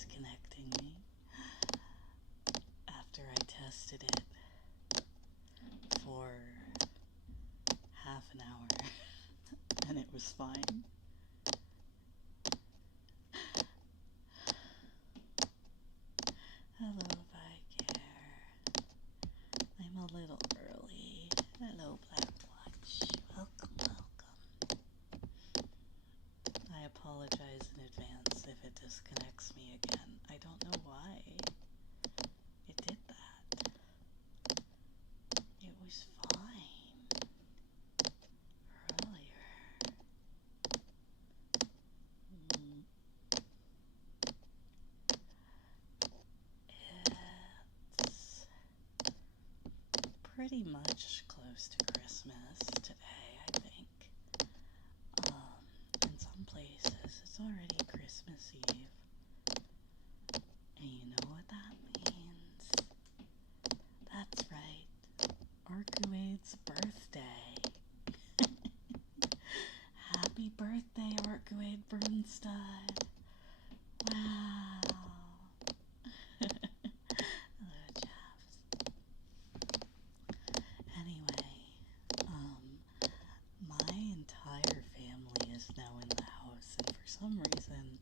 disconnecting me after I tested it for half an hour and it was fine. Hello, Vicare. I'm a little early. Hello, Black Watch. Welcome, welcome. I apologize in advance if it disconnects me again. I don't know why it did that. It was fine earlier. It's pretty much close to Christmas today, I think. In some places, it's already Christmas Eve. And you know what that means? That's right. Arcuade's birthday. Happy birthday, Arcuade Bernstein. Wow. Hello, Javs. Anyway, my entire family is now in the house, and for some reason,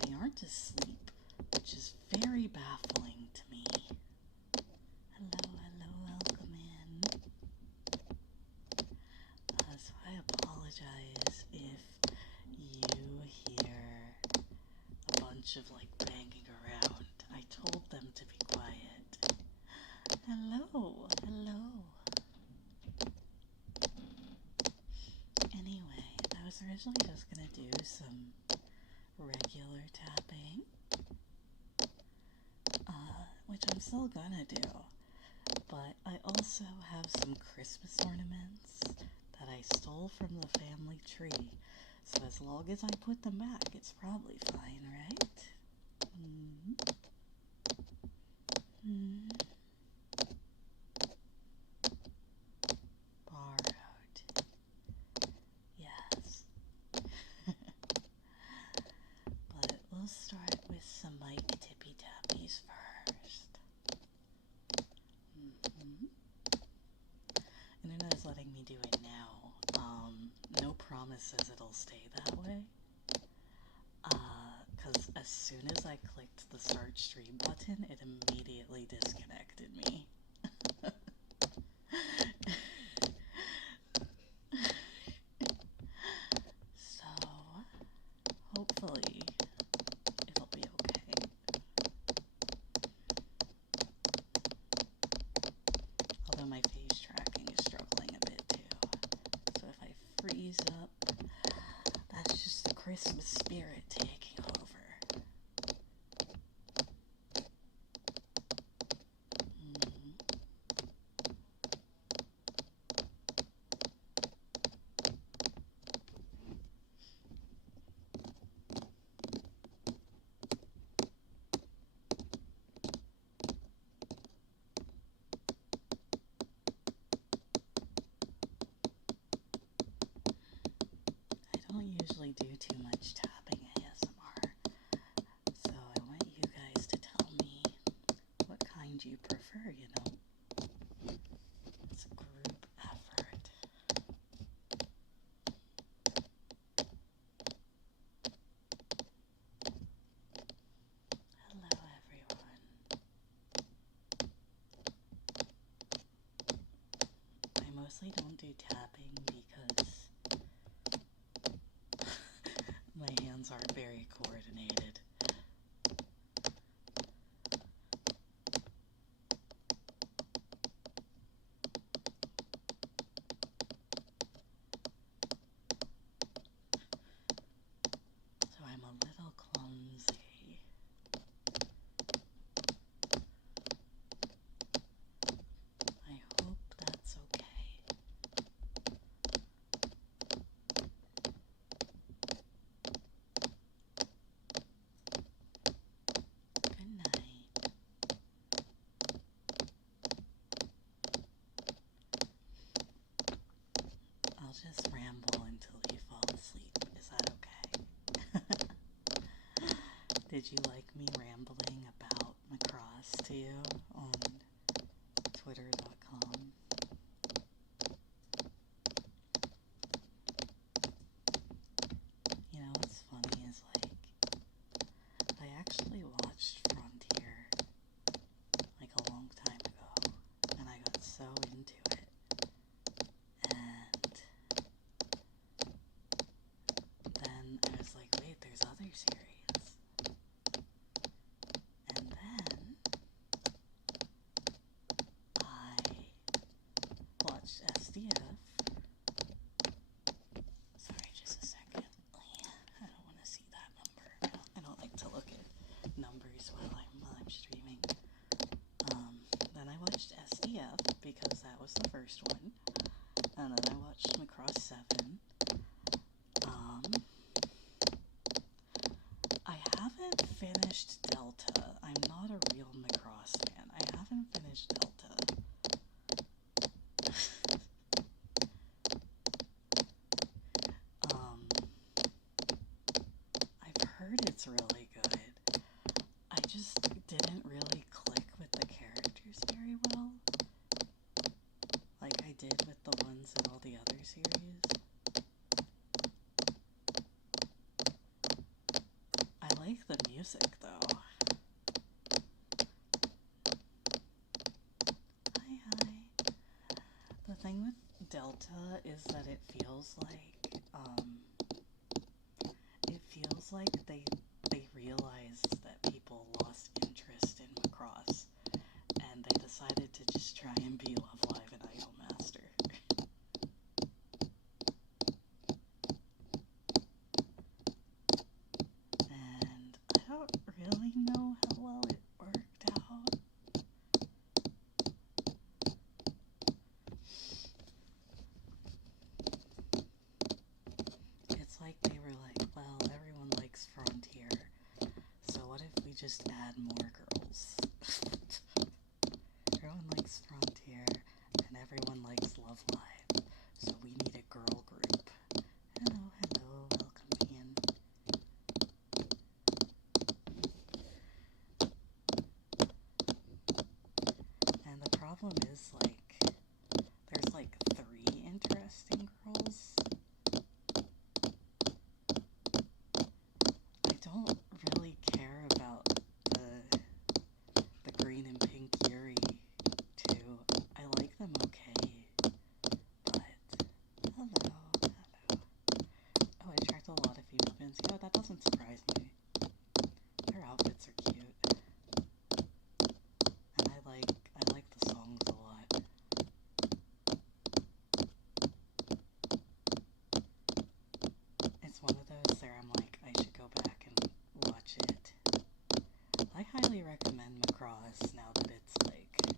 they aren't asleep, which is very baffling to me. Hello, hello, welcome in. So I apologize if you hear a bunch of like banging around. I told them to be quiet. Hello, hello. Anyway, I was originally just gonna do some regular tapping, which I'm still gonna do, but I also have some Christmas ornaments that I stole from the family tree, so as long as I put them back, it's probably fine, right? Borrowed. Yes. But we'll start with some mic tippy tappies first. Internet is letting me do it now. No promises it'll stay that way. Because as soon as I clicked the start stream button, it immediately disconnected me. So, hopefully, it'll be okay. Although my face tracking is struggling a bit too. So if I freeze up, that's just the Christmas spirit taking over. I don't usually do too much tapping ASMR, so I want you guys to tell me what kind you prefer, you know? It's a group effort. Hello, everyone. I mostly don't do tapping because my hands aren't very coordinated. So I'm a little clumsy. I hope that's okay. Good night. I'll just ramble until you fall asleep. Is that okay? Did you like me rambling about Macross to you on Twitter.com? You know what's funny is, like, I actually watched Frontier like a long time ago, and I got so into it, and then I was like, wait, there's other series, and then I watched SDF. Sorry, just a second. I don't want to see that number. I don't like to look at numbers while I'm streaming. Then I watched SDF because that was the first one, and then I watched Macross 7. I haven't finished Delta. I'm not a real Macross fan. I haven't finished Delta. I've heard it's really good. I just didn't really click with the characters very well, like I did with the ones in all the other series. I like the music though. Hi. The thing with Delta is that it feels like they realized that people lost interest in Macross, and they decided to just try and be Love Live and Idolmaster. And I don't really know how well it worked out. It's like they were like, well, everyone likes Frontier, so what if we just add more girls? Everyone likes Frontier, and everyone likes Love Live, so we need a girl group. Hello, welcome in. And the problem is, like, there's like 3 interesting girls. I don't really care about the green and pink Yuri too. I like them okay, but hello. Oh, I attract a lot of female fans. Yeah, that doesn't surprise me. Their outfits are cute, and I like the songs a lot. It's one of those where I'm like, I should go back and watch it. I highly recommend Macross now that it's, like,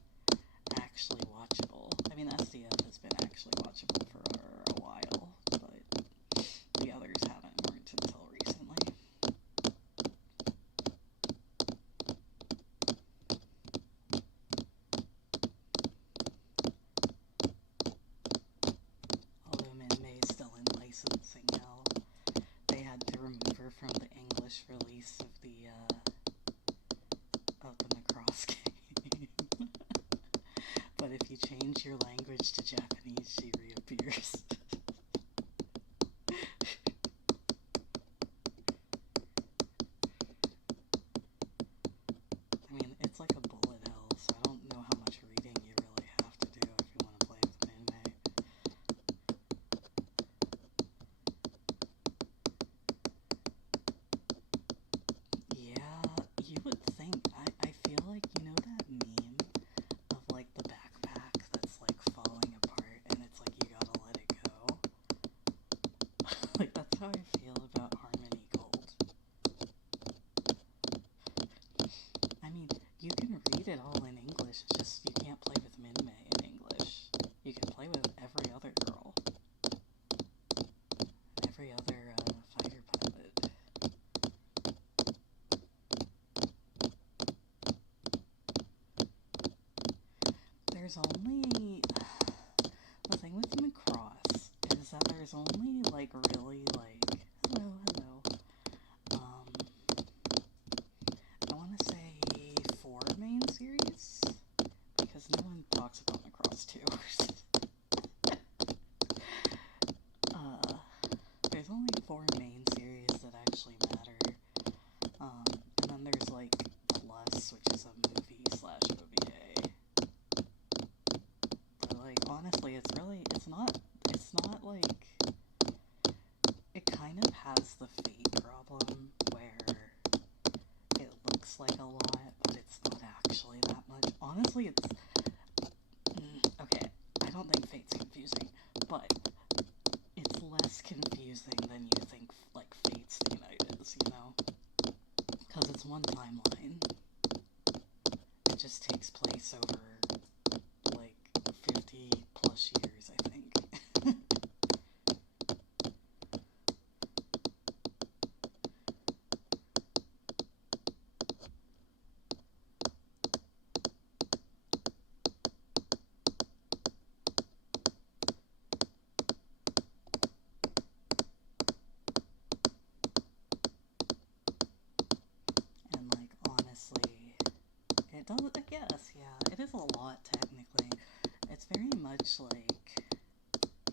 actually watchable. I mean, SDF has been actually watchable for a while, but the others weren't until recently. Although Min-Mei is still in licensing now, they had to remove her from the English release of the Macross game. But if you change your language to Japanese, she reappears. I mean, it's like a bullet hell, so I don't know how much reading you really have to do if you want to play with Min-Mei. Yeah, you would think. I feel like, you know that meme of, like, the backpack that's, like, falling apart, and it's like you gotta let it go? Like, that's how I feel about Harmony Gold. I mean, you can read it all in English, it's just you can't play with Min-Mei in English. You can play with every other girl. Every other fighter pilot. There's only... The thing with Macross is that there's only, like, really, like... Hello. talks about Macross too. There's only 4 main series that actually matter. And then there's like Plus, which is a movie / OVA. But like honestly, it's not like, it kind of has the Fate problem where it looks like a lot, but it's not actually that much. Honestly, it's okay, I don't think Fate's confusing, but it's less confusing than you think like Fate's Stay Night is, you know? Because it's one timeline. It just takes place over like 50 plus years, I think. It does, I guess, yeah. It is a lot, technically. It's very much like,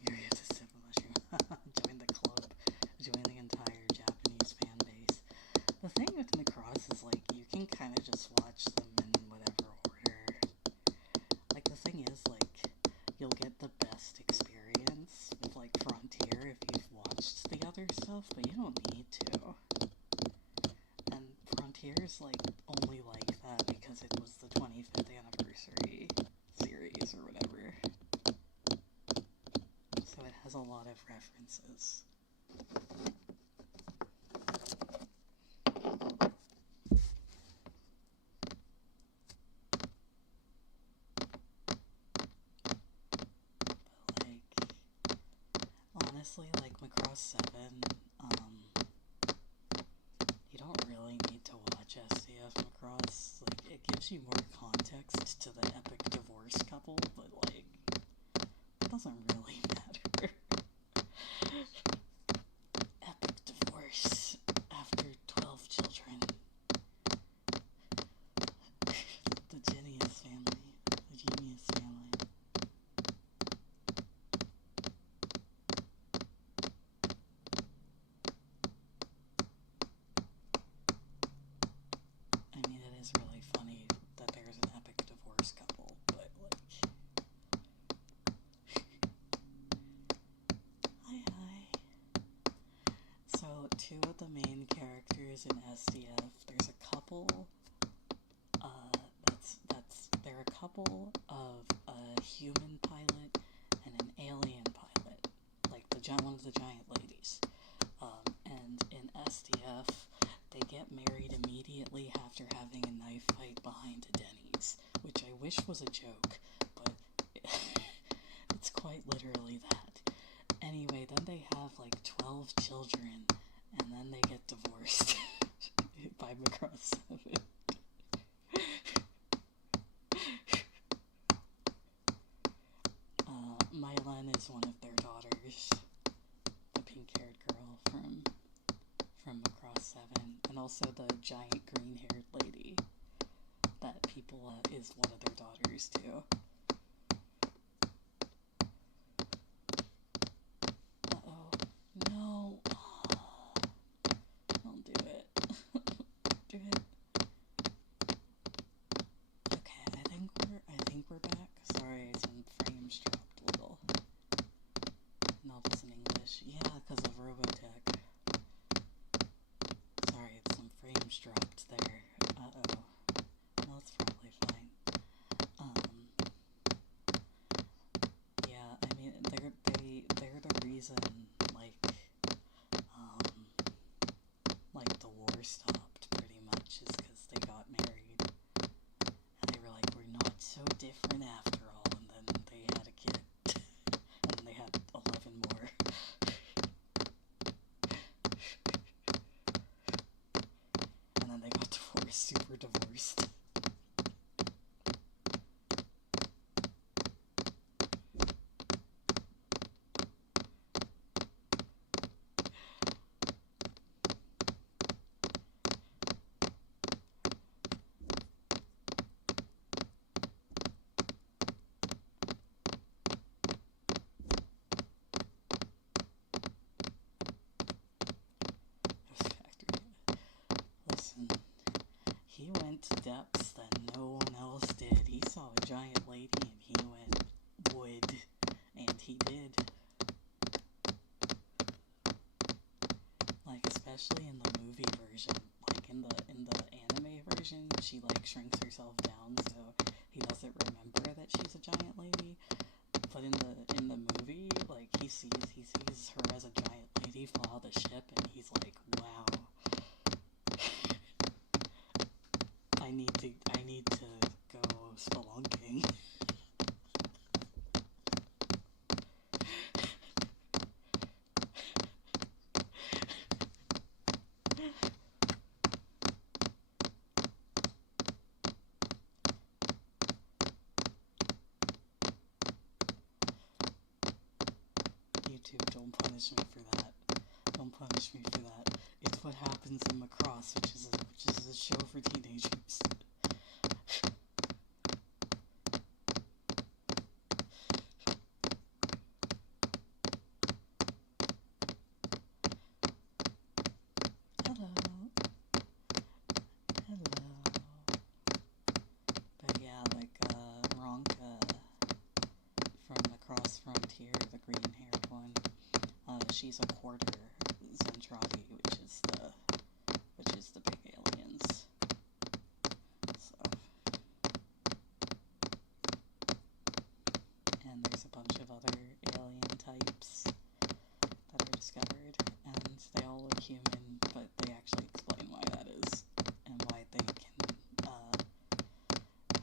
here is a simple mushroom. Join the club. Join the entire Japanese fan base. The thing with Macross is, like, you can kind of just watch them in whatever order. Like, the thing is, like, you'll get the best experience with, like, Frontier if you've watched the other stuff, but you don't need to. And Frontier's, like, only like that because it was the 25th anniversary series or whatever. So it has a lot of references. But like, honestly, like Macross 7, you don't really need to watch SDF Macross. Like, it gives you more context to the epic divorce couple, but like, it doesn't really matter. Epic divorce after 12 children. The Genius family. The Genius family. I mean, it is really funny that there's an epic divorce couple, but like... Hi. So, 2 of the main characters in SDF, there's a couple, they're a couple of a human pilot and an alien pilot, like one of the giant ladies. And in SDF, they get married immediately after having a knife fight behind a Denny's, which I wish was a joke, but it's quite literally that. Anyway, then they have like 12 children, and then they get divorced by Macross 7. Mylan is one of their daughters, the pink-haired girl from Macross 7, and also the giant green-haired lady that people is one of their daughters too. Uh-oh. No. Don't do it. Do it. Okay, I think we're back. Sorry, some frames dropped a little. No, that's in English. Yeah, because of Robotech. Sorry, some frames dropped there. Uh-oh. Well, that's probably fine. depths that no one else did. He saw a giant lady and he went, wood. And he did. Like, especially in the movie version. Like, in the anime version, she, like, shrinks herself down so he doesn't remember that she's a giant lady. But in the movie, like, he sees her as a giant lady fly the ship, and he's like, wow. I need to go spelunking. YouTube, don't punish me for that. Don't punish me for that. It's what happens in Macross, which is a show for teenagers. Hello. But yeah, like, Ronka from Across Frontier, the green-haired one, she's a quarter Zentradi, which is the big aliens. So, and there's a bunch of other alien types that are discovered, and they all look human, but they actually explain why that is, and why they can,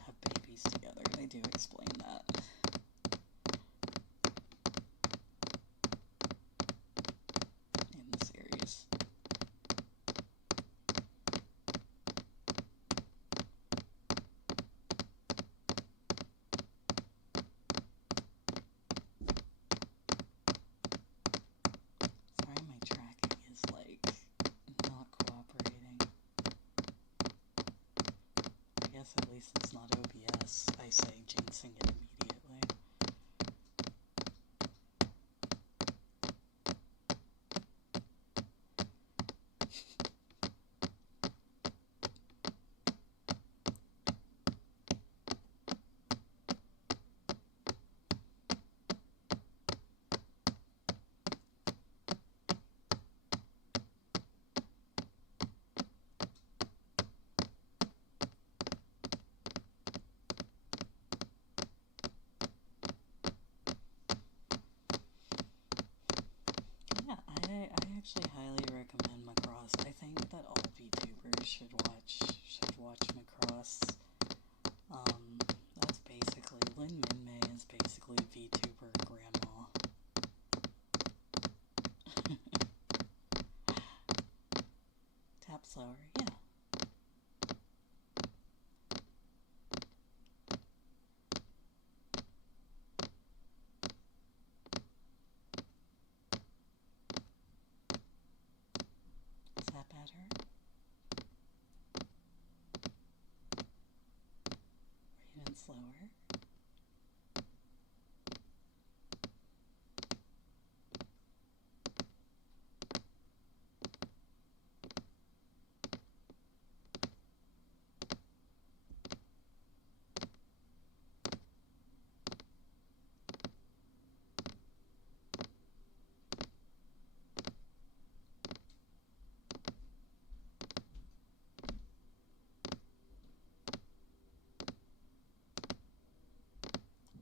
have babies together. They do explain that. In the series. Sorry, my tracking is, like, not cooperating. I guess at least it's not OBS. I say jinxing it immediately. Yeah, I actually highly recommend Macross. I think that all VTubers should watch Macross. That's basically, Lin Minmay is basically VTuber grandma. Tap slower, yeah. Is that better? Or even slower?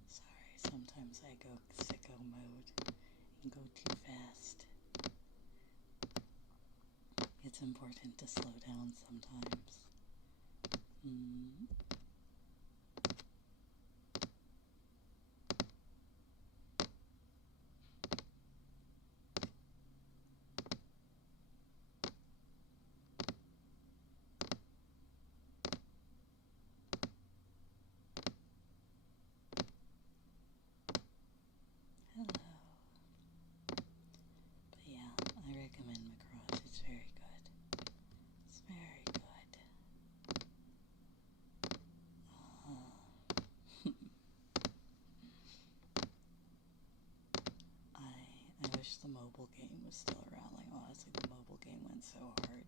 Sorry, sometimes I go sicko mode and go too fast. It's important to slow down sometimes. Hello. But yeah, I recommend Macross. It's very good. It's very good. I wish the mobile game was still around. Like, honestly, the mobile game went so hard.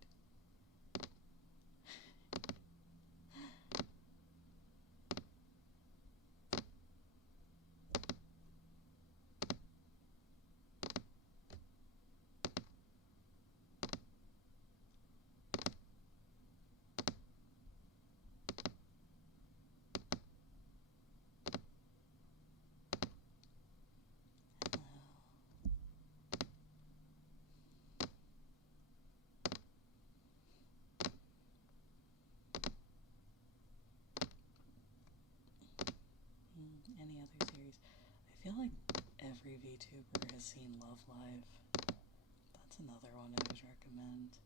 any other series. I feel like every VTuber has seen Love Live. That's another one I would recommend.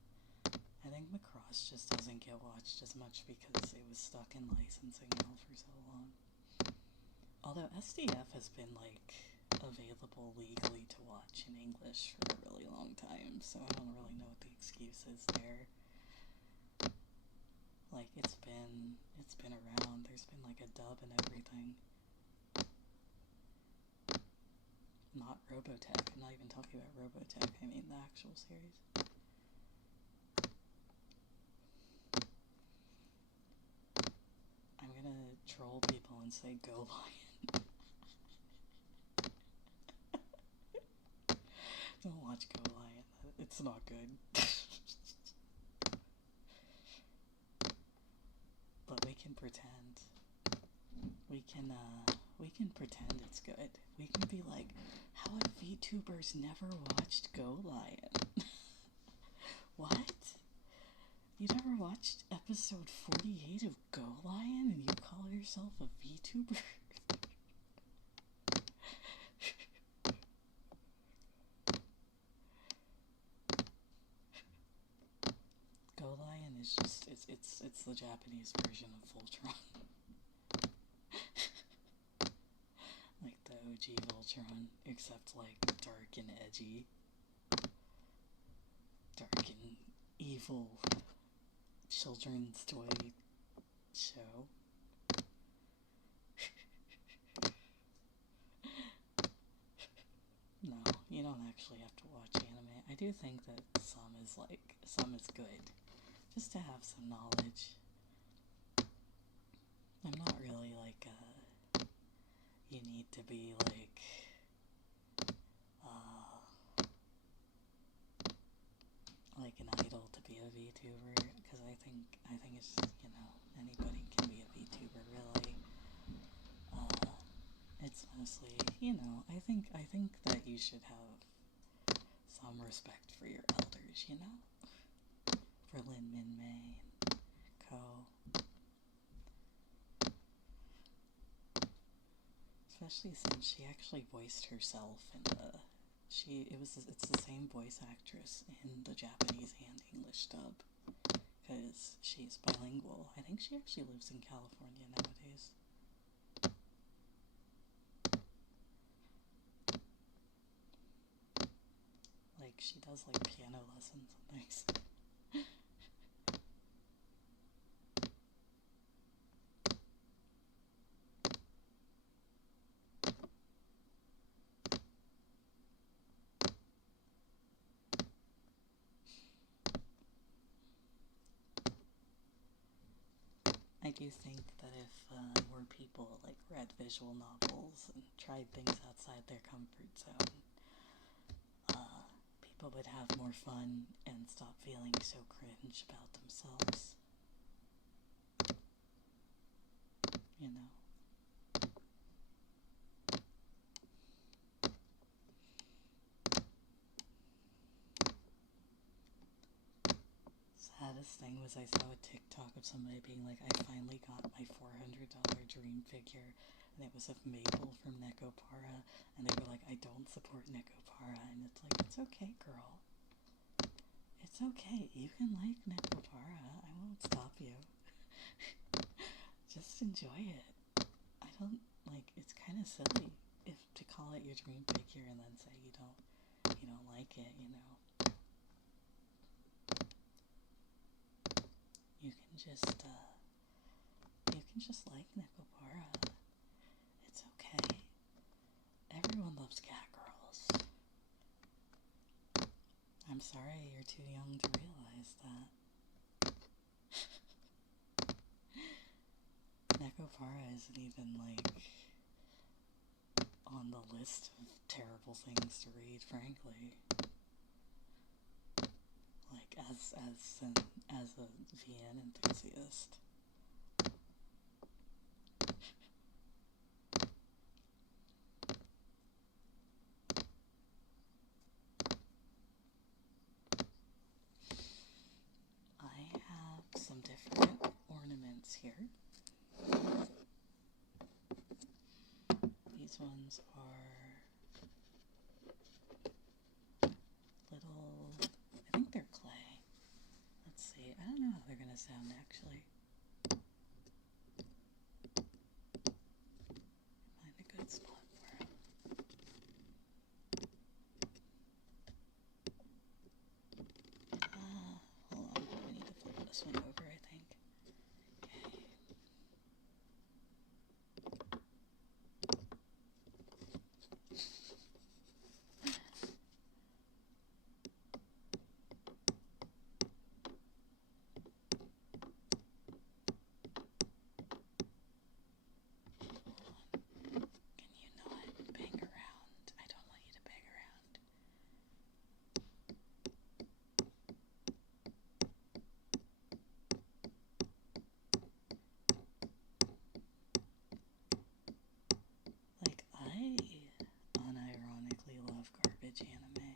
I think Macross just doesn't get watched as much because it was stuck in licensing hell for so long. Although SDF has been, like, available legally to watch in English for a really long time, so I don't really know what the excuse is there. Like, it's been around. There's been, like, a dub and everything. Not Robotech. I'm not even talking about Robotech. I mean the actual series. I'm gonna troll people and say Go Lion. Don't watch Go Lion. It's not good. But we can pretend. We can pretend it's good. We can be like, how have VTubers never watched Go Lion? What? You never watched episode 48 of Go Lion and you call yourself a VTuber? Go Lion is just, it's the Japanese version of Voltron. Like the OG Voltron, except like dark and edgy. Dark and evil children's toy show. No, you don't actually have to watch anime. I do think that some is good. Just to have some knowledge. I'm not really like you need to be like an idol to be a VTuber, because I think it's, you know, anybody can be a VTuber really. It's mostly, you know, I think that you should have some respect for your elders, you know? For Lin Min Mei and Co. Especially since she actually voiced herself in it's the same voice actress in the Japanese and English dub, because she's bilingual. I think she actually lives in California nowadays. Like, she does like piano lessons and things. I do think that if more people like read visual novels and tried things outside their comfort zone, people would have more fun and stop feeling so cringe about themselves. You know? Saddest thing was I saw a TikTok of somebody being like, I finally got my $400 dream figure, and it was of Maple from Nekopara, and they were like, I don't support Nekopara, and it's like, it's okay, girl. It's okay, you can like Nekopara, I won't stop you. Just enjoy it. I don't, like, it's kind of silly if to call it your dream figure and then say you don't like it, you know. You can just like Nekopara. It's okay. Everyone loves cat girls. I'm sorry you're too young to realize that. Nekopara isn't even, like, on the list of terrible things to read, frankly. Like, as a VN enthusiast. I have some different ornaments here. these ones are little, I think they're clay. Let's see, I don't know how they're gonna sound actually. Find a good spot for them. Hold on, we need to flip this one over, I think. Okay. Can you not bang around? I don't want you to bang around. Like, I unironically love garbage anime.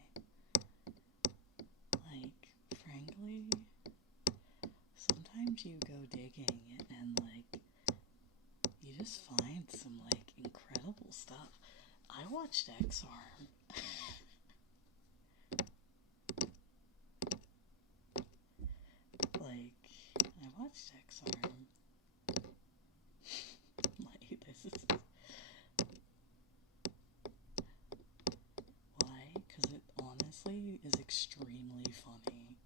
Like, frankly, sometimes you go digging and, like, you just find some, like, incredible stuff. I watched X-Arm. Like, I watched X-Arm. Like, this is... Why? Because it honestly is extremely funny.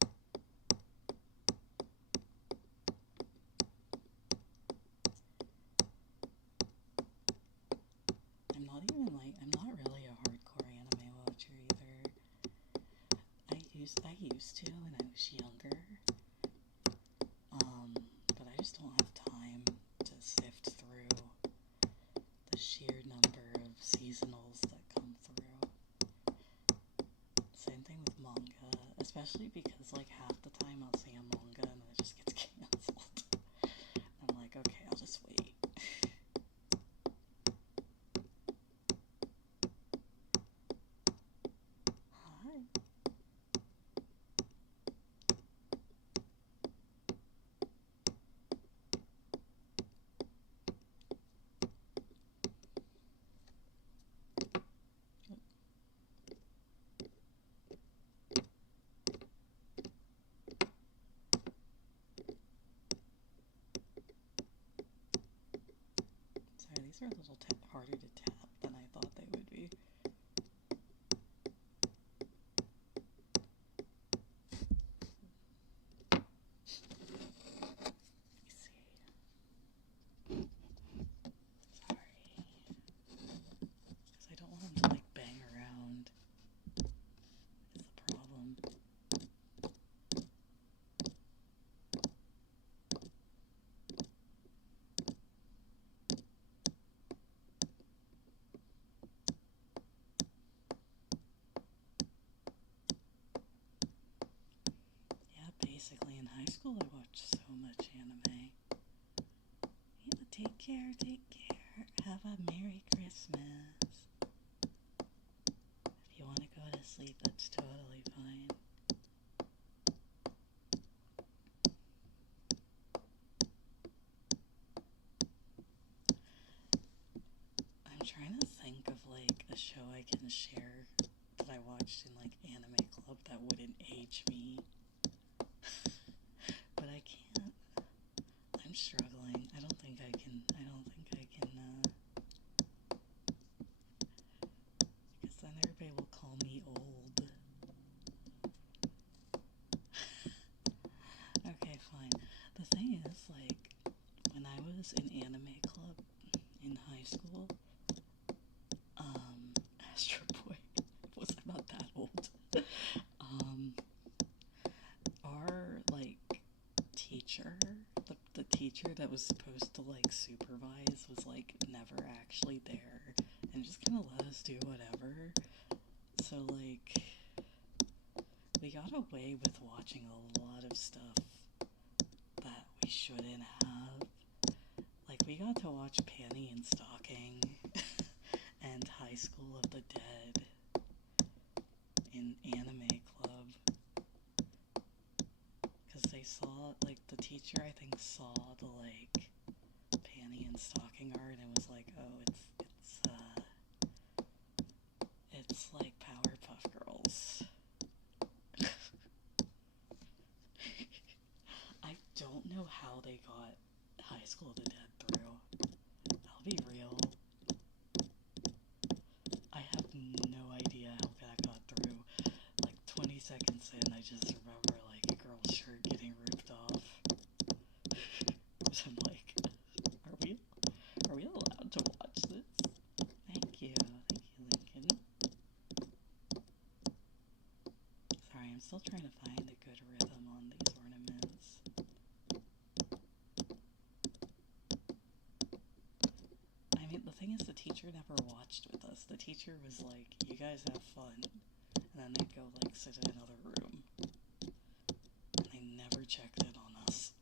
I'm not really a hardcore anime watcher either. I used to when I was younger. But I just don't have time to sift through the sheer number of seasonals that come through. Same thing with manga, especially because like half the time I'll see a manga and then it just gets canceled. I'm like, okay, I'll just wait. Sorry, these are a little harder to tap than I thought they would be. Basically, in high school, I watched so much anime. Yeah, take care, take care. Have a Merry Christmas. If you want to go to sleep, that's totally fine. I'm trying to think of, like, a show I can share that I watched in, like, anime club that wouldn't age me. But I can't. I'm struggling. I don't think I can, because then everybody will call me old. Okay, fine. The thing is, like, when I was in anime club in high school, Astro Boy, was I not that old? Our, like, teacher, the teacher that was supposed to, like, supervise was, like, never actually there, and just kind of let us do whatever. So, like, we got away with watching a lot of stuff that we shouldn't have. Like, we got to watch Panty and Stocking and High School of the Dead in anime club. Because they saw, like, the teacher, I think, saw the, like, Panty and Stocking art and was like, oh, smells like Powerpuff Girls. I don't know how they got High School of the Dead through. I'll be real. I have no idea how that got through. Like 20 seconds in, I just remember like a girl's shirt getting ripped off. I'm like, are we allowed to watch this? Thank you, Lincoln. Sorry, I'm still trying to find a good rhythm on these ornaments. I mean, the thing is, the teacher never watched with us. The teacher was like, you guys have fun. And then they'd go, like, sit in another room. And they never checked in on us.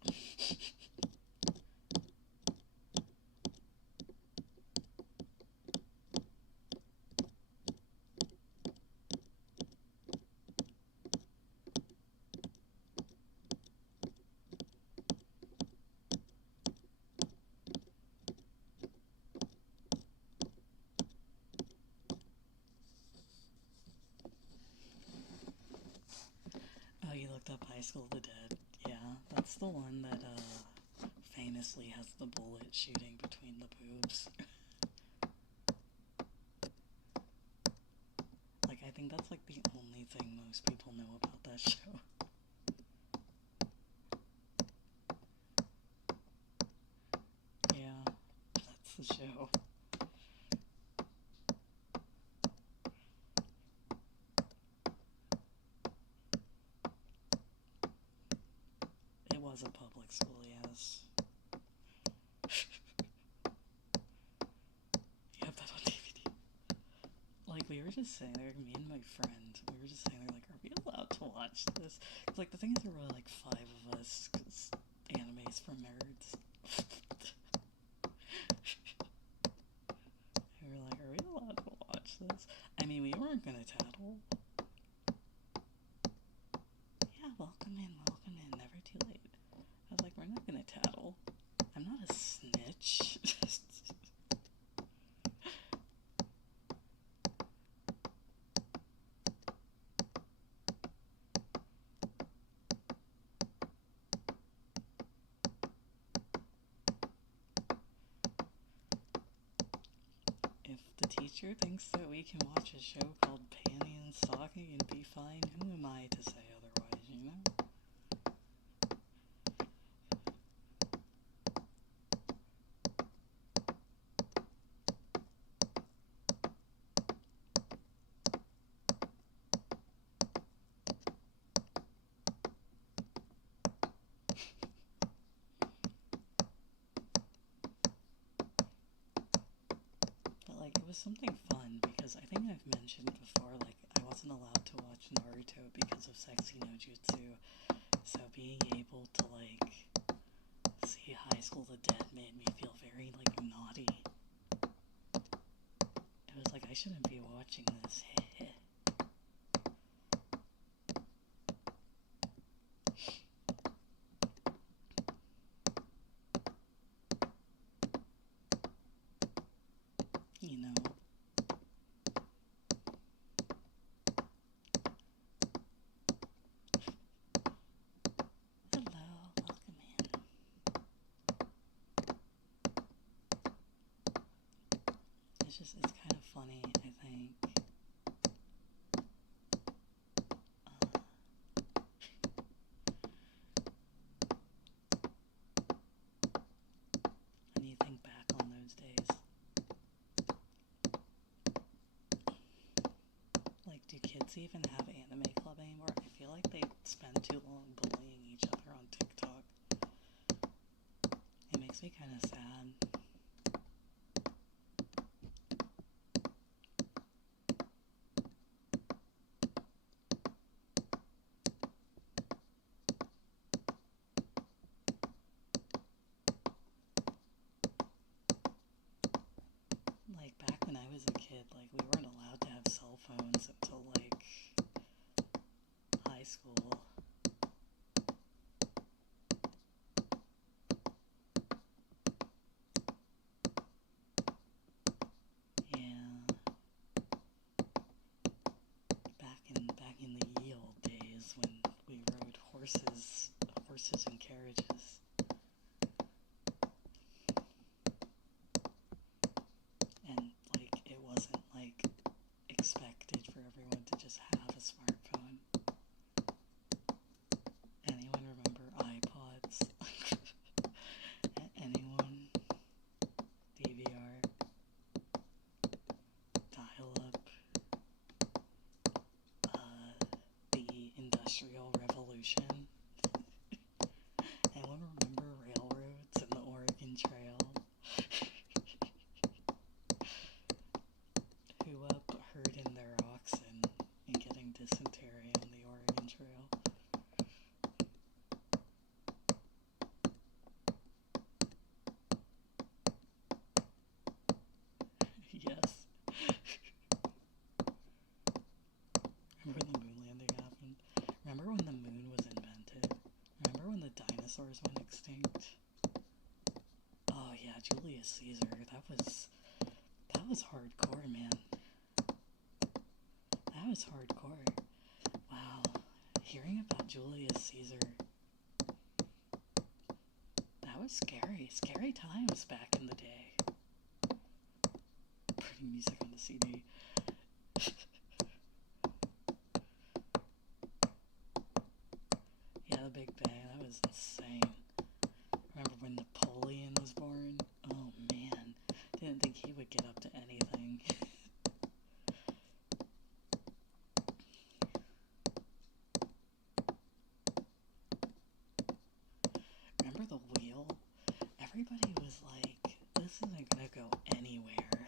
Oh, you looked up High School of the Dead. Yeah, that's the one that, famously has the bullet shooting between the boobs. Like, I think that's, like, the only thing most people know about that show. Yeah, that's the show. It was a public school, yes. You have that on DVD. Like, we were just saying there, me and my friend, we were just saying there, like, are we allowed to watch this? Cause, like, the thing is, there were, like, 5 of us, because anime's for nerds. We were like, are we allowed to watch this? I mean, we weren't gonna tattle. Yeah, welcome in, never too late. I was like, we're not gonna tattle. I'm not a snitch. If the teacher thinks that we can watch a show called Panty and Stocking and be fine, who am I to say otherwise, you know? But, like, it was something fun, because I think I've mentioned before, like, I wasn't allowed to watch Naruto because of Sexy no Jutsu, so being able to, like, see High School of the Dead made me feel very, like, naughty. It was like, I shouldn't be watching this. You know. Hello, welcome in. It's kind of funny, I think. When you think back on those days. Like, do kids even have anime club anymore? I feel like they spend too long bullying each other on TikTok. It makes me kind of sad. Like, back when I was a kid, like, we weren't allowed to have cell phones until, like, high school. Yeah. Remember when the moon was invented? Remember when the dinosaurs went extinct? Oh yeah, Julius Caesar. That was hardcore, man. That was hardcore. Wow. Hearing about Julius Caesar, that was scary. Scary times back in the day. Pretty music on the CD. Yeah, the Big Bang, that was insane. Remember when Napoleon was born? Oh man, didn't think he would get up to anything. Remember the wheel? Everybody was like, this isn't gonna go anywhere.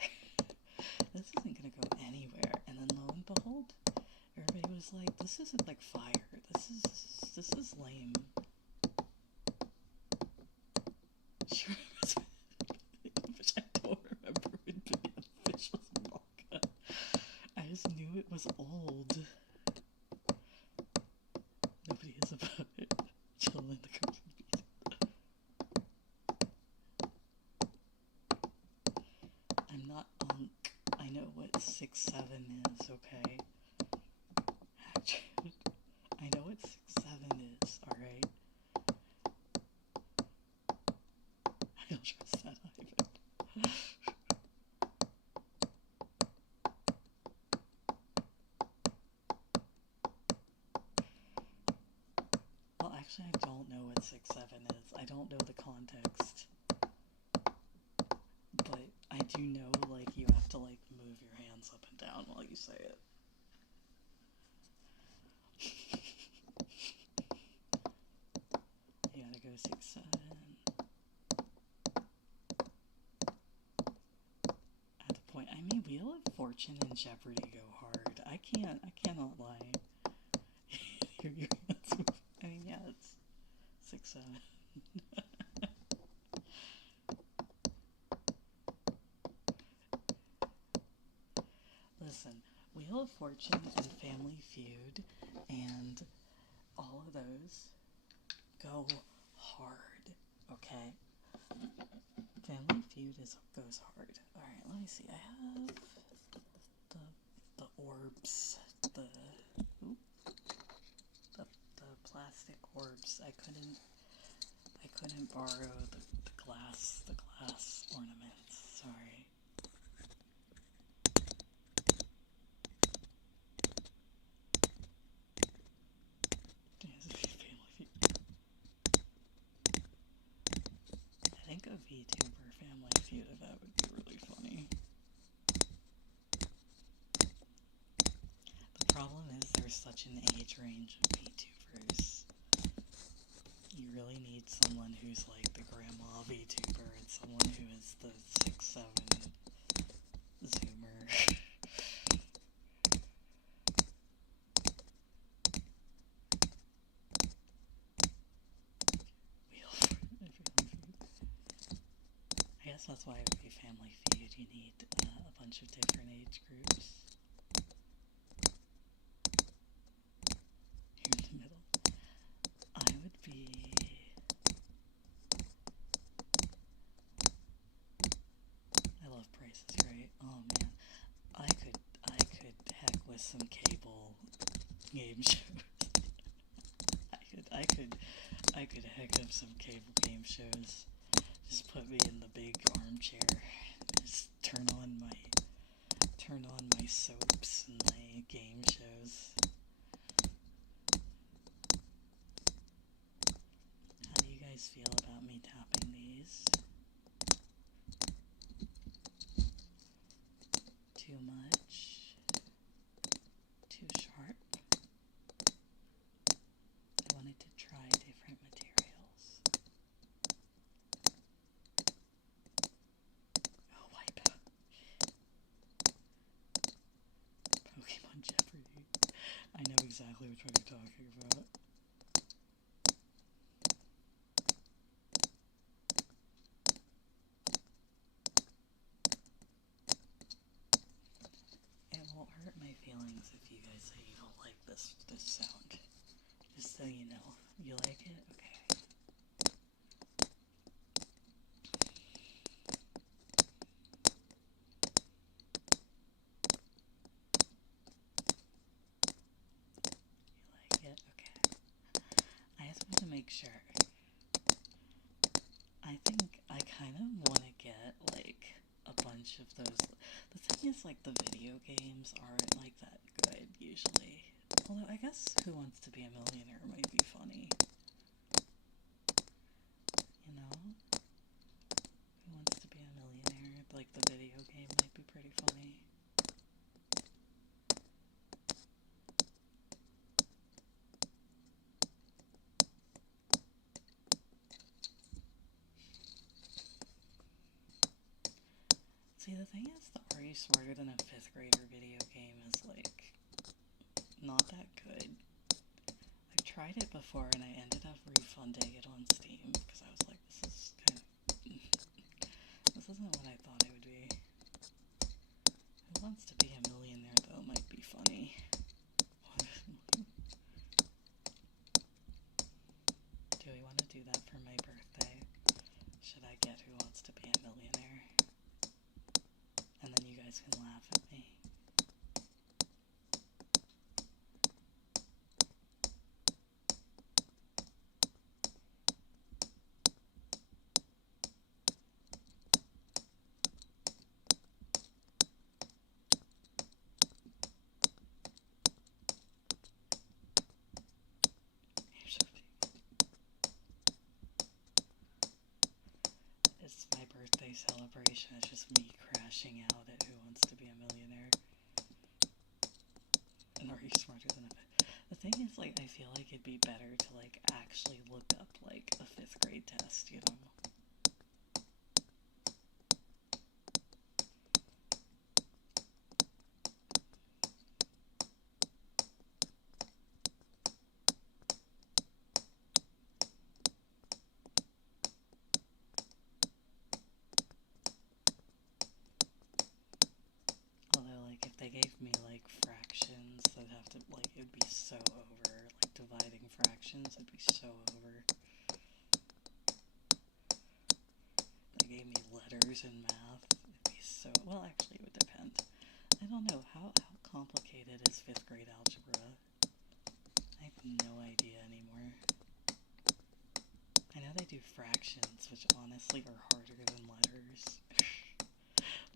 This isn't gonna go anywhere. And then lo and behold, everybody was like, this isn't like fire. This is lame. Sure, which I don't remember when Fish was manga. I just knew it was old. Nobody is about it. Chill in the cookie. I'm not unk. I know what 6'7" is, okay? Actually, I know what 6'7" is, alright? I don't trust that either. Well, actually, I don't know what 6'7" is. I don't know the context. But I do know, like, you have to, like, move your hands up and down while you say it. You gotta go 6'7". At the point, I mean, Wheel of Fortune and Jeopardy go hard. I cannot lie. Your hands move. I mean, yeah, it's 6'7". Listen, Wheel of Fortune and Family Feud and all of those go hard, okay? Family Feud goes hard. Alright, let me see. I have the orbs, the plastic orbs. I couldn't borrow the glass ornaments. Sorry. I think a VTuber Family Feud of that would be really funny. The problem is there's such an age range of VTubers. You really need someone who's like the grandma VTuber and someone who is the 6'7" Zoomer. I guess that's why it would be Family Feud. You need a bunch of different age groups. Here in the middle. I would be... I love Price is Right. Oh man. I could heck with some cable game shows. I could heck up some cable game shows. Just put me in the big armchair. Just turn on my soaps and my game shows. How do you guys feel about me tapping these? Too much? Too sharp? I wanted to try different materials. Oh, wipe. Pokemon Jeopardy. I know exactly which one you're talking about. It won't hurt my feelings if you guys say you don't like this sound. make sure. I think I kind of want to get, like, a bunch of those. The thing is, like, the video games aren't, like, that good, usually. Although, I guess Who Wants to Be a Millionaire might be funny. You know? Who Wants to Be a Millionaire? Like, the video game might be pretty funny. See, the thing is, the Are You Smarter Than a 5th Grader video game is, like, not that good. I've tried it before and I ended up refunding it on Steam because I was like, this is kind of... this isn't what I thought it would be. Who Wants to Be a Millionaire, though, might be funny. Do we want to do that for my birthday? Should I get Who Wants to Be a Millionaire? And then you guys can laugh at me. It's my birthday celebration. It's just me crashing out at Who Wants to Be a Millionaire. And Are You Smarter Than a... The thing is, like, I feel like it'd be better to, like, actually look up, like, a 5th grade test, you know? Although, like, if they gave me, like, fractions, I'd have to, like, it'd be so over. Like, dividing fractions, it'd be so over. They gave me letters in math, it'd be so... Well, actually, it would depend. I don't know, how complicated is 5th grade algebra? I have no idea anymore. I know they do fractions, which honestly are harder than letters.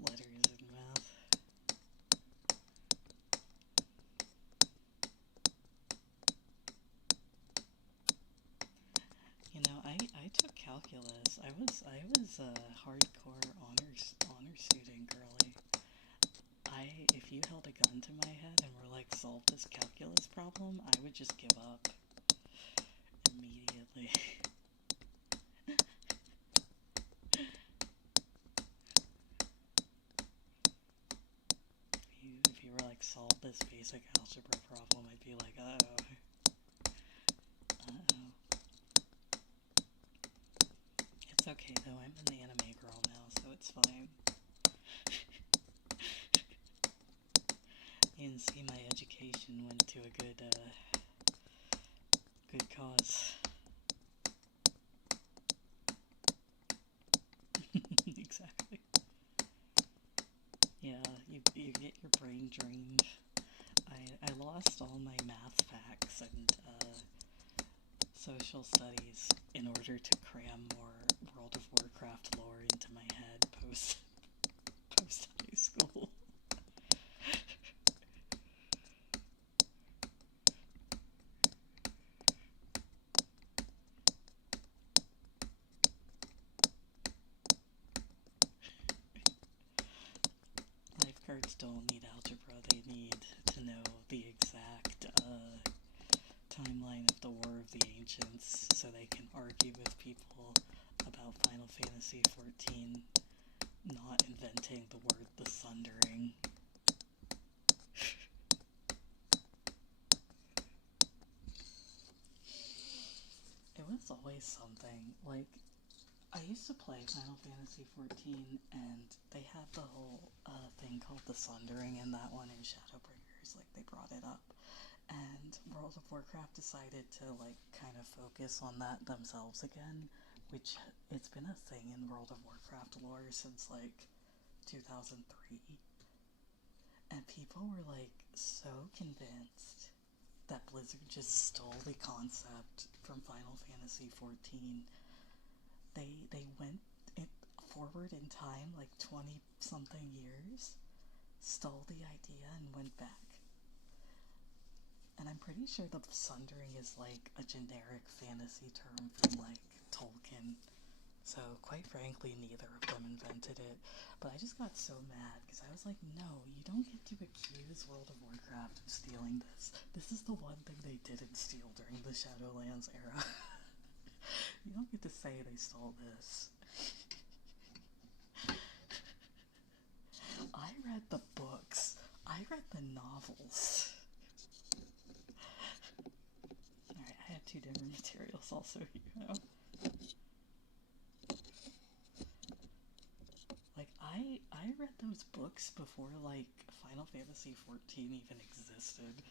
Letters in math. You know, I took calculus. I was a hardcore honor student girly. If you held a gun to my head and were like, solve this calculus problem, I would just give up immediately. If you were like, solve this basic algebra problem, I'd be like, uh-oh. It's okay though, I'm an anime girl now, so it's fine. You can see my education went to a good cause. Exactly. Yeah, you get your brain drained. I lost all my math facts and social studies in order to cram more World of Warcraft lore into my head post high school. Lifeguards don't need algebra, they need to know the exact timeline of the War of the Ancients so they can argue with people about Final Fantasy XIV not inventing the word the Sundering. It was always something. Like, I used to play Final Fantasy XIV, and they had the whole thing called the Sundering in that one in Shadowbringers. Like, they brought it up. And World of Warcraft decided to, like, kind of focus on that themselves again, which it's been a thing in World of Warcraft lore since, like, 2003. And people were, like, so convinced that Blizzard just stole the concept from Final Fantasy XIV. They went forward in time like 20 something years, stole the idea and went back. And I'm pretty sure the Sundering is like a generic fantasy term from like Tolkien. So quite frankly, neither of them invented it. But I just got so mad because I was like, no, you don't get to accuse World of Warcraft of stealing this. This is the one thing they didn't steal during the Shadowlands era. You don't get to say they stole this. I read the books. I read the novels. Alright, I have two different materials also, you know. Like, I read those books before, like, Final Fantasy XIV even existed.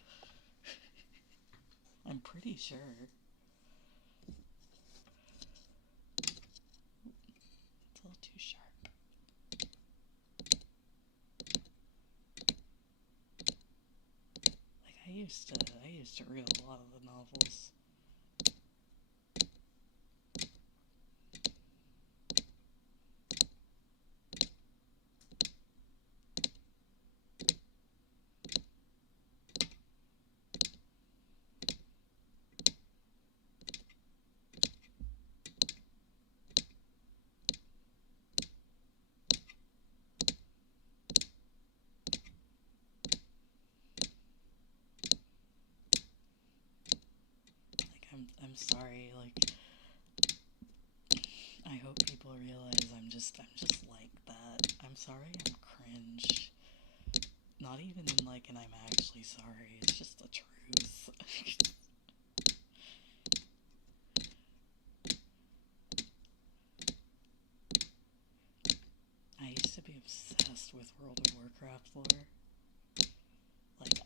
I'm pretty sure. It's a little too sharp. Like, I used to read a lot of the novels. I'm sorry, like, I hope people realize I'm just like that. I'm sorry I'm cringe. Not even in like an I'm actually sorry, it's just the truth. I used to be obsessed with World of Warcraft lore. Like,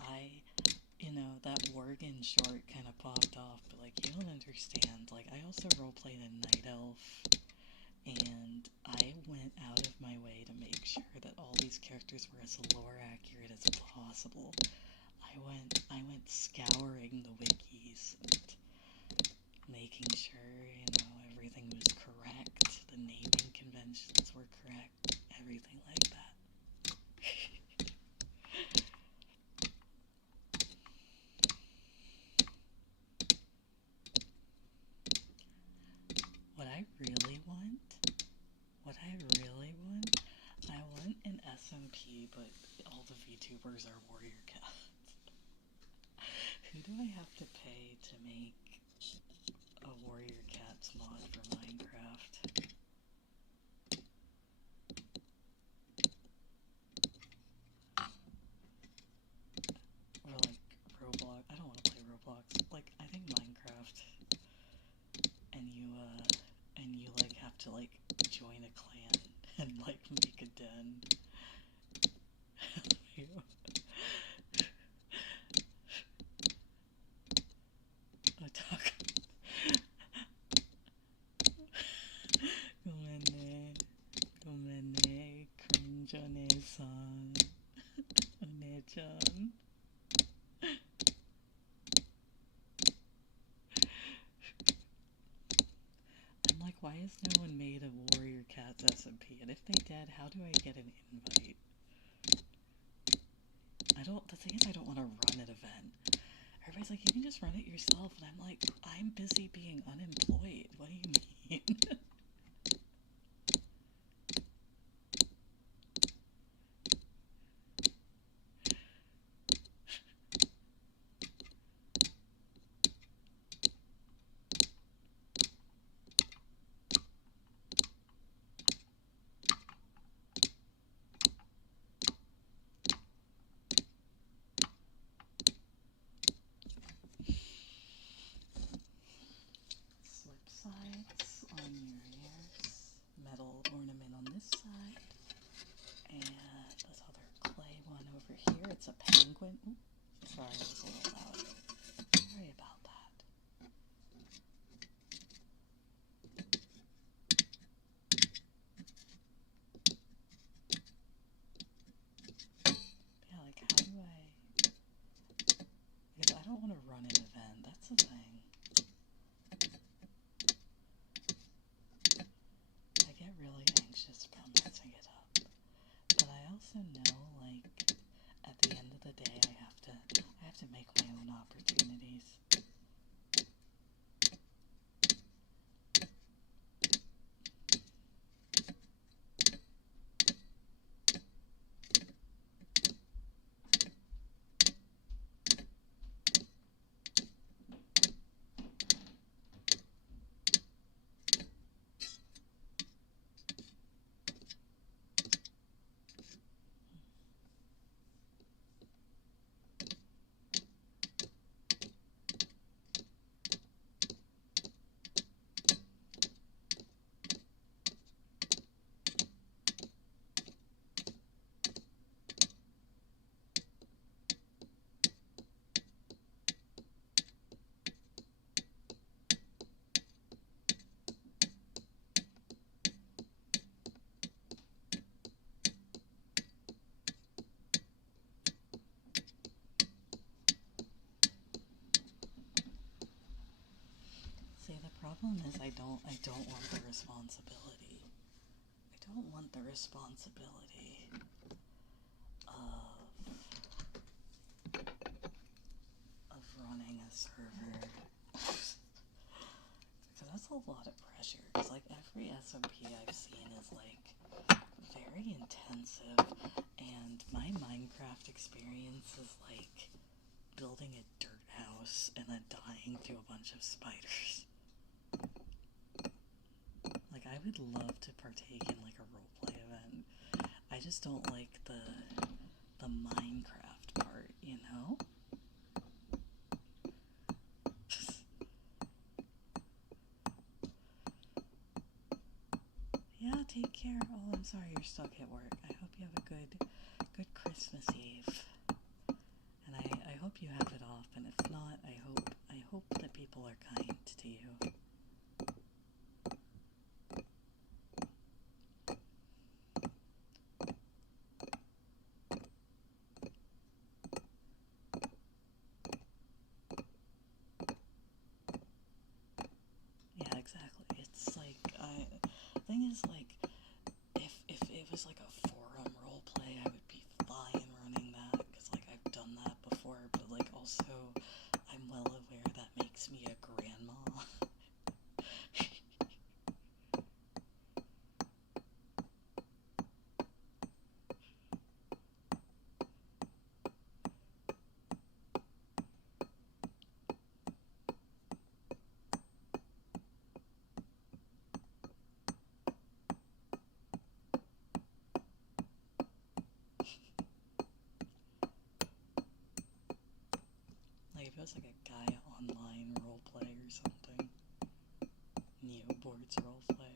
you know, that Worgen short kind of popped off, but like, you don't understand. Like, I also roleplayed a Night Elf, and I went out of my way to make sure that all these characters were as lore accurate as possible. I went scouring the wikis and making sure, you know, everything was correct, the naming conventions were correct, everything like that. What I really want, I want an SMP, but all the VTubers are warrior cats. Who do I have to pay to make a warrior cats mod for Minecraft? Or like Roblox. I don't want to play Roblox. Like, I think Minecraft, and you like have to like join a clan and like make a den. Gomene, cringe oneesan, one-chan. I'm like, why has no one made a Warrior Cats SMP? And if they did, how do I get an invite? The thing is, I don't want to run an event. Everybody's like, you can just run it yourself, and I'm like, I'm busy being unemployed. What do you mean? Flip sides. problem is I don't want the responsibility. I don't want the responsibility of running a server. Because that's a lot of pressure. Because like every SMP I've seen is like very intensive, and my Minecraft experience is like building a dirt house and then dying to a bunch of spiders. Like, I would love to partake in like a roleplay event. I just don't like the Minecraft part, you know? Yeah, take care. Oh, I'm sorry you're stuck at work. I hope you have a good Christmas Eve. And I hope you have it off, and if not, I hope that people are kind to you. Yeah, exactly. It's like, the thing is, like, if it was like a forum roleplay, I would be fine running that, because, like, I've done that before, but, like, also, I'm well aware that makes me a grandma. Like, if it was like a guy online roleplay or something. Neoboards roleplay.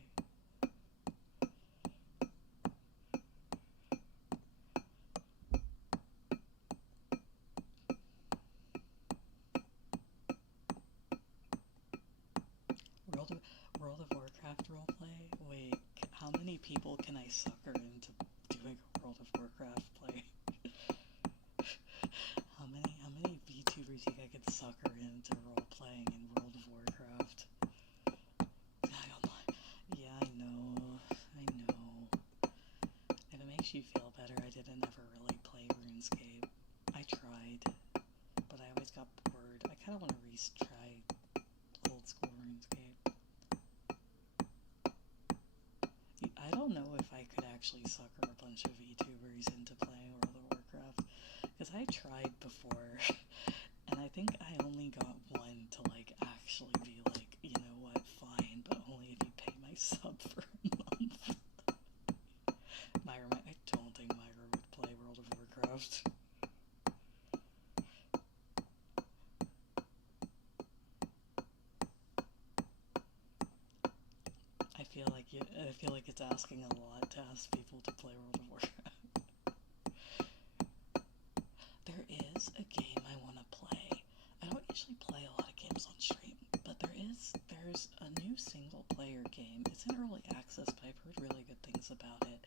World of Warcraft roleplay? Wait, how many people can I sucker into doing a World of Warcraft play? How many VTubers do you think I could sucker into roleplaying in World of Warcraft? Yeah, I know. If it makes you feel better, I didn't ever really play RuneScape. I tried, but I always got bored. I kind of want to retry old school RuneScape. I don't know if I could actually sucker a bunch of VTubers into playing World of Warcraft, because I tried before, and I think I only got one to like actually be like, you know what, fine, but only if you pay my sub for a month. Myra, I don't think Myra would play World of Warcraft. I feel like it's asking a lot to ask people to play World of Warcraft. There is a game I want to play. I don't usually play a lot of games on stream, but there's a new single player game. It's in early access, but I've heard really good things about it.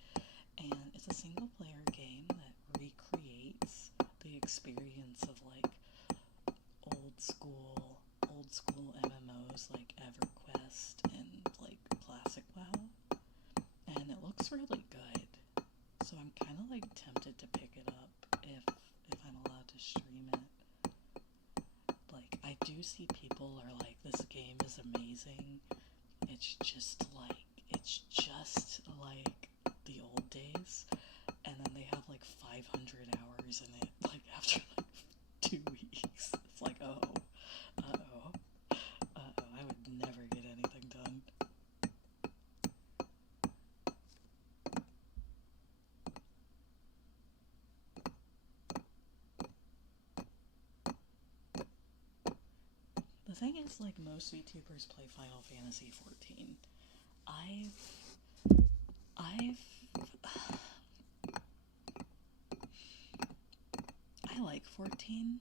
And it's a single player game that recreates the experience of like old school MMOs like EverQuest and like classic WoW. And it looks really good. So I'm kind of like tempted to pick it up if I'm allowed to stream it. Like, I do see people are like, this game is amazing. It's just like the old days. And then they have like 500 hours in it, like after like 2 weeks. It's like, I would never get anything done. The thing is, like, most VTubers play Final Fantasy 14. I like 14.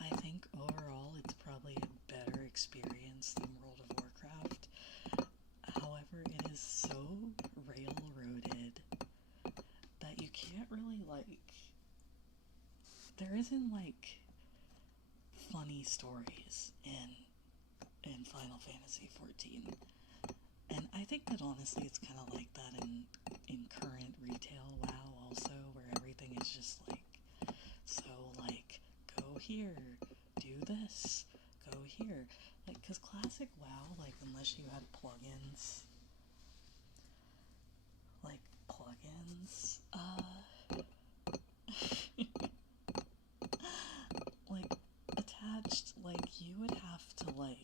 I think overall it's probably a better experience than World of Warcraft. However, it is so railroaded that you can't really, like, there isn't like funny stories in Final Fantasy 14. And I think that honestly it's kind of like that in current retail WoW also, where everything is just like, so like, go here, do this, go here. Like, because classic WoW, like, unless you had plugins, like, attached, like, you would have to, like,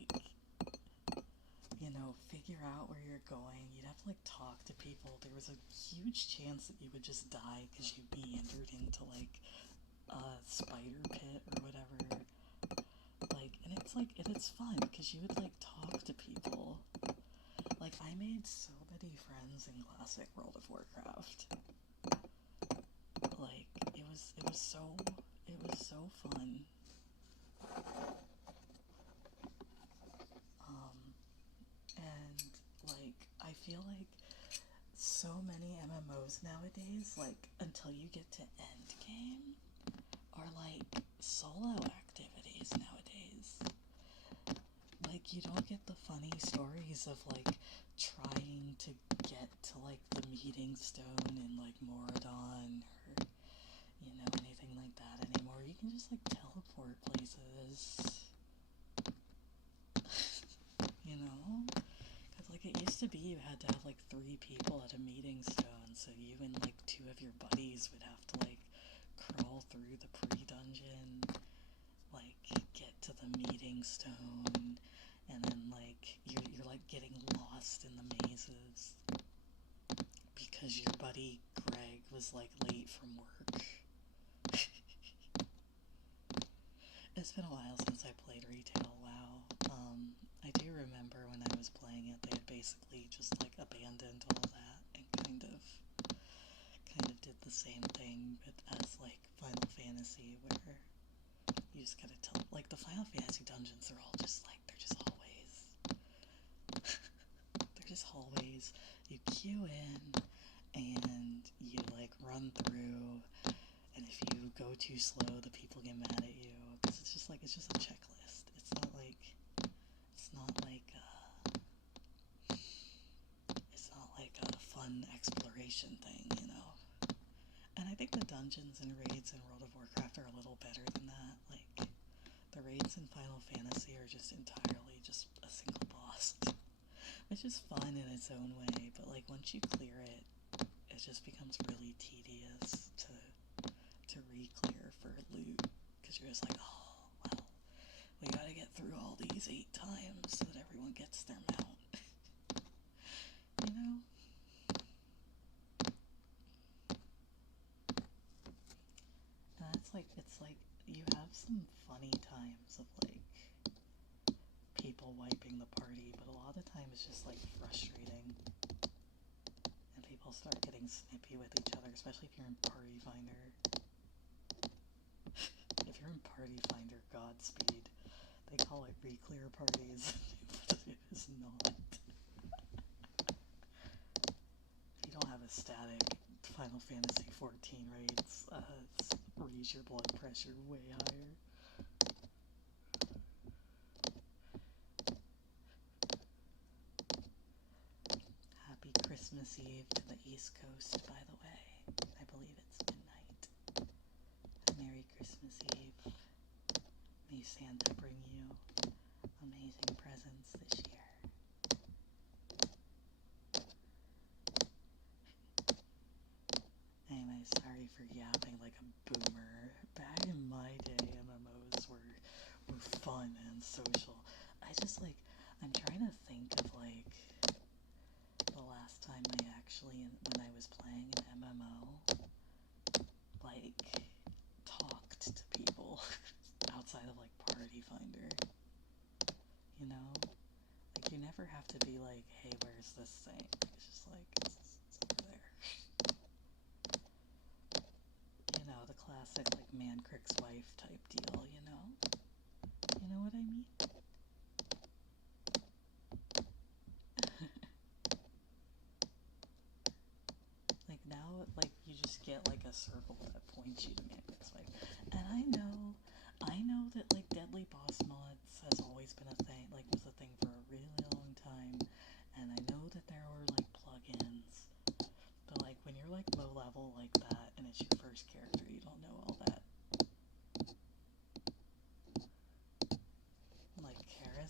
figure out where you're going. You'd have to, like, talk to people. There was a huge chance that you would just die because you meandered into, like, a spider pit or whatever. Like, and it's, like, it's fun because you would, like, talk to people. Like, I made so many friends in classic World of Warcraft. Like, it was so fun. And, like, I feel like so many MMOs nowadays, like, until you get to endgame, are, like, solo activities nowadays. Like, you don't get the funny stories of, like, trying to get to, like, the meeting stone in, like, Moradon or, anything like that anymore. You can just, like, teleport places. Because, like, it used to be you had to have, like, 3 people at a meeting stone, so you and, like, 2 of your buddies would have to, like, crawl through the pre-dungeon, like, get to the meeting stone, and then, like, you're like, getting lost in the mazes because your buddy Greg was, like, late from work. It's been a while since I played retail WoW. I do remember when I was playing it, they had basically just, like, abandoned all that and kind of did the same thing, but as, like, Final Fantasy, where you just gotta tell, like, the Final Fantasy dungeons are all just, like, they're just hallways, you queue in, and you, like, run through, and if you go too slow, the people get mad at you, because it's just a checklist. It's not like a fun exploration thing, And I think the dungeons and raids in World of Warcraft are a little better than that. Like, the raids in Final Fantasy are just entirely just a single boss, which is fun in its own way, but, like, once you clear it, it just becomes really tedious to re-clear for loot, because you're just like, oh, well, we gotta get through all these 8 times so that everyone gets their mount. And it's like, you have some funny times of, like, people wiping the party, but a lot of the time it's just, like, frustrating. And people start getting snippy with each other, especially if you're in Party Finder. If you're in Party Finder, Godspeed. They call it re-clear parties, but it is not. If you don't have a static Final Fantasy 14 raids, raise your blood pressure way higher. Happy Christmas Eve to the East Coast, by the way. I believe it's midnight. Merry Christmas Eve. May Santa bring you amazing presents this year. Anyway, sorry for yapping like a boomer. Back in my day, MMOs were fun and social. I'm trying to think of, like, the last time when I was playing an MMO, like, talked to people outside of, like, Party Finder. Like, you never have to be like, hey, where's this thing? It's just like, it's over there. The classic, like, man cricks wife type deal, You know what I mean? Like, now, like, you just get, like, a circle that points you to man cricks wife. And I know that, like, deadly boss mods has always been a thing, like, was a thing for a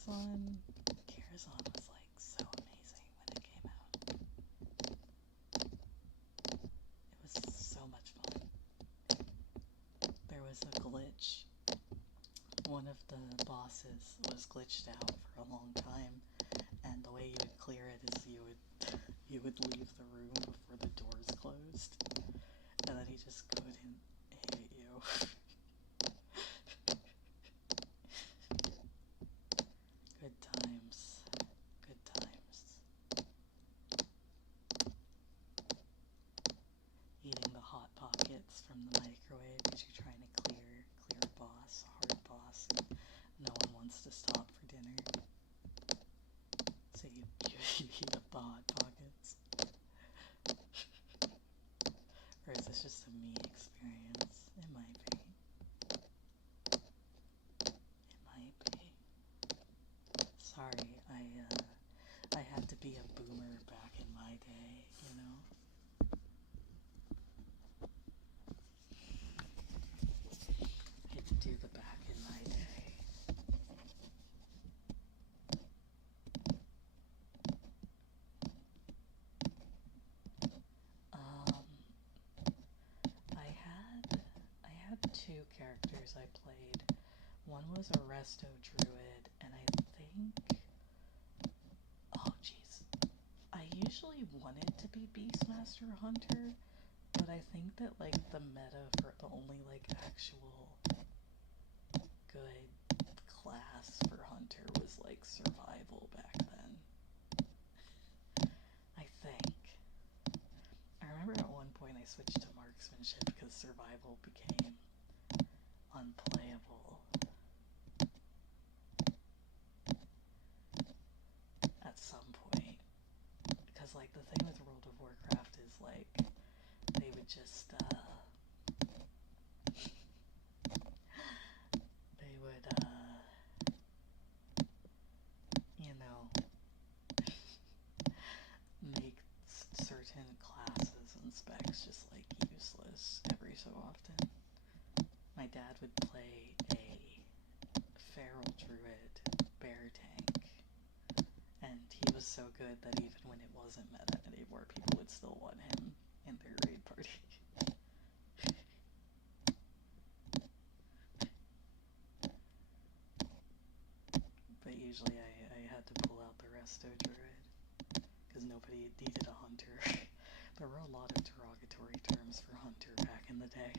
Karazhan was like so amazing when it came out. It was so much fun. There was a glitch. One of the bosses was glitched out for a long time, and the way you would clear it is you would leave the room before the doors closed, and then he just couldn't hit you. Good times. Good times. Eating the Hot Pockets from the microwave because you're trying to clear a boss, a hard boss, and no one wants to stop for dinner. So you heat up the Hot Pockets. Or is this just a me experience? It might be. It might be. Sorry, I had to be a boomer back in my day, you know? I had to do the back in my day. I had two characters I played. One was a resto druid, and I think, oh jeez, I usually wanted to be Beastmaster Hunter, but I think that like the meta for the only like actual good class for Hunter was like survival back then. I think. I remember at one point I switched to marksmanship because survival became unplayable at some point. Because like the thing with World of Warcraft is like they would just they would you know, make certain classes and specs just like useless every so often. My dad would play a feral druid bear tank, and he was so good that even when it wasn't meta anymore, people would still want him in their raid party. But usually I had to pull out the resto druid because nobody needed a hunter. There were a lot of derogatory terms for hunter back in the day.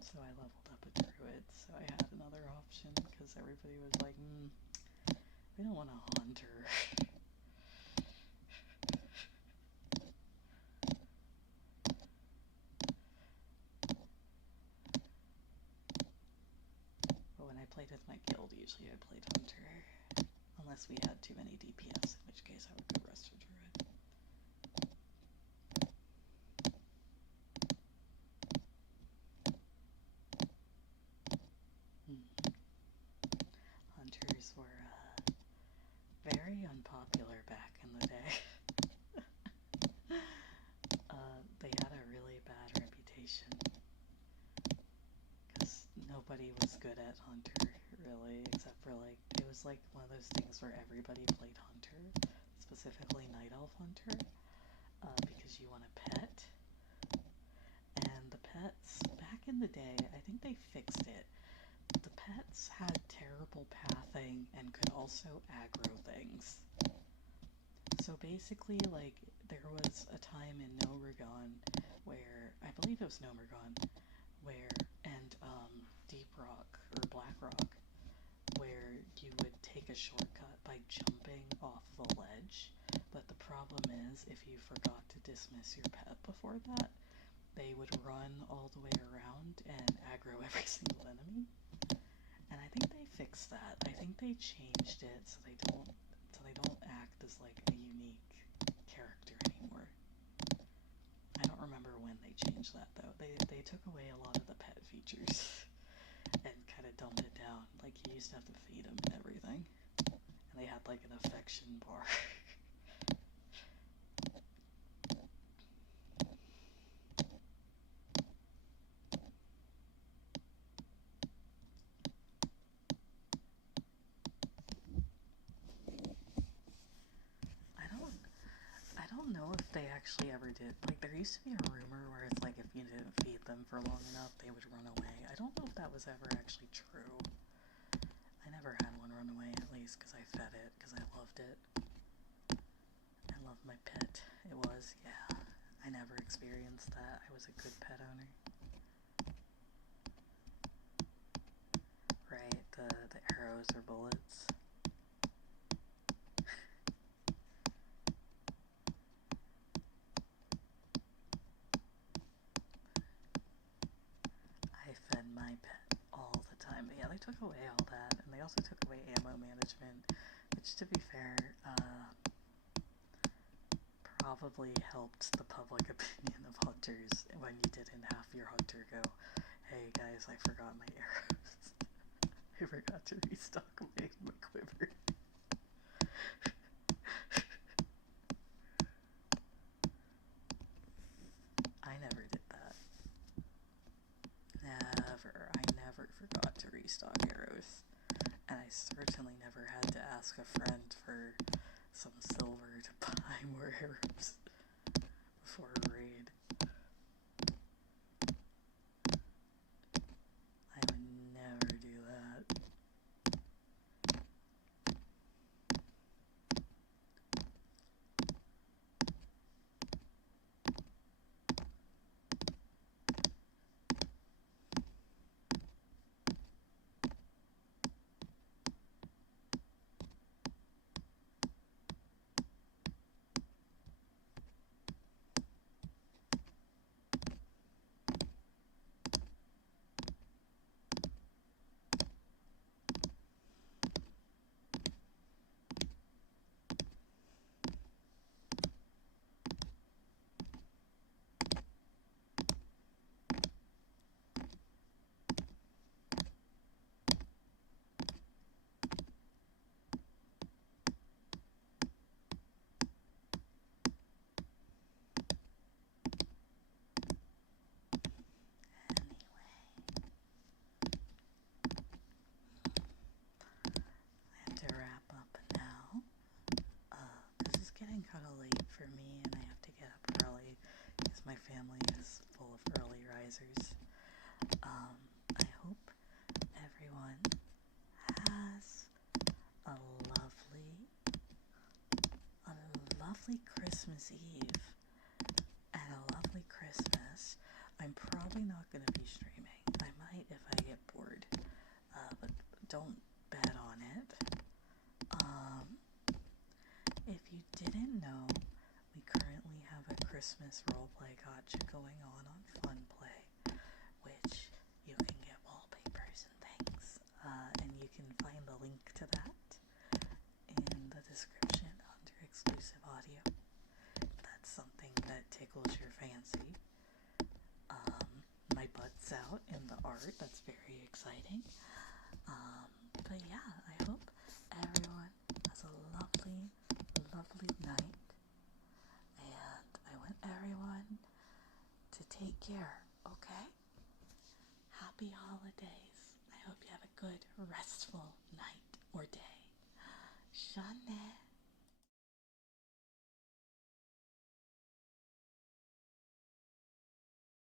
So I leveled up a druid, so I had another option because everybody was like, we don't want a hunter. But when I played with my guild, usually I played hunter. Unless we had too many DPS, in which case I would go resto druid. Hunters were very unpopular back in the day. They had a really bad reputation because nobody was good at hunter, really, except for like, it was like one of those things where everybody played hunter, specifically night elf hunter, because you want a pet. And the pets, back in the day, I think they fixed it. The pets had terrible pathing and could also aggro things. So basically, like, there was a time in Nomergon where, I believe it was Nomergon, where, and Deep Rock, or Black Rock, where you would take a shortcut by jumping off of a ledge, but the problem is, if you forgot to dismiss your pet before that, they would run all the way around and aggro every single enemy. And I think they fixed that. I think they changed it so they don't act as like a unique character anymore. I don't remember when they changed that though. They took away a lot of the pet features and kind of dumbed it down. Like you used to have to feed them and everything. And they had like an affection bar. don't know if they actually ever did. Like, there used to be a rumor where it's like if you didn't feed them for long enough, they would run away. I don't know if that was ever actually true. I never had one run away, at least, because I fed it, because I loved it. I loved my pet. It was, yeah. I never experienced that. I was a good pet owner. Right, the arrows or bullets. I fed my pet all the time. But yeah, they took away all that, and they also took away ammo management, which, to be fair, probably helped the public opinion of hunters when you didn't have your hunter go, hey guys, I forgot my arrows. I forgot to restock my quiver. I never did that. I never forgot to restock arrows. And I certainly never had to ask a friend for some silver to buy more arrows before a raid. I would never do that. Kind of late for me, and I have to get up early because my family is full of early risers. I hope everyone has a lovely Christmas Eve and a lovely Christmas. I'm probably not going to be streaming. I might if I get bored, but don't bet on it. If you didn't know, we currently have a Christmas roleplay gacha going on Funplay, which you can get wallpapers and things, and you can find the link to that in the description under exclusive audio. If that's something that tickles your fancy. My butt's out in the art, that's very exciting. But yeah, I hope everyone has a lovely night, and I want everyone to take care, okay? Happy holidays. I hope you have a good